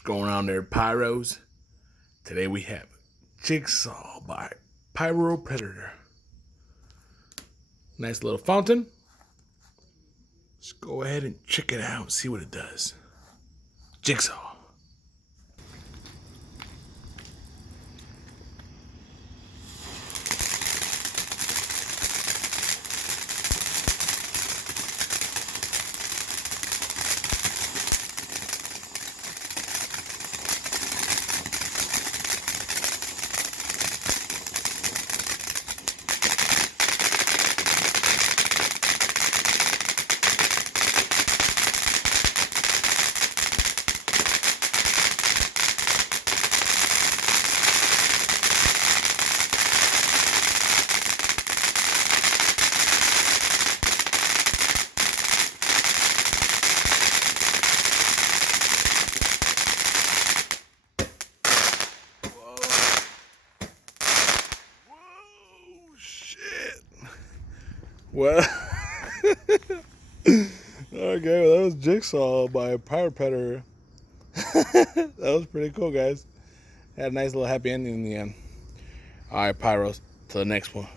What's going on there, Pyros? Today we have Jigsaw by Pyro Predator. Nice little fountain. Let's go ahead and check it out and see what it does. Jigsaw. Well, okay, well, that was Jigsaw by Pyro Predator. That was pretty cool, guys. Had a nice little happy ending in the end. All right, Pyros, to the next one.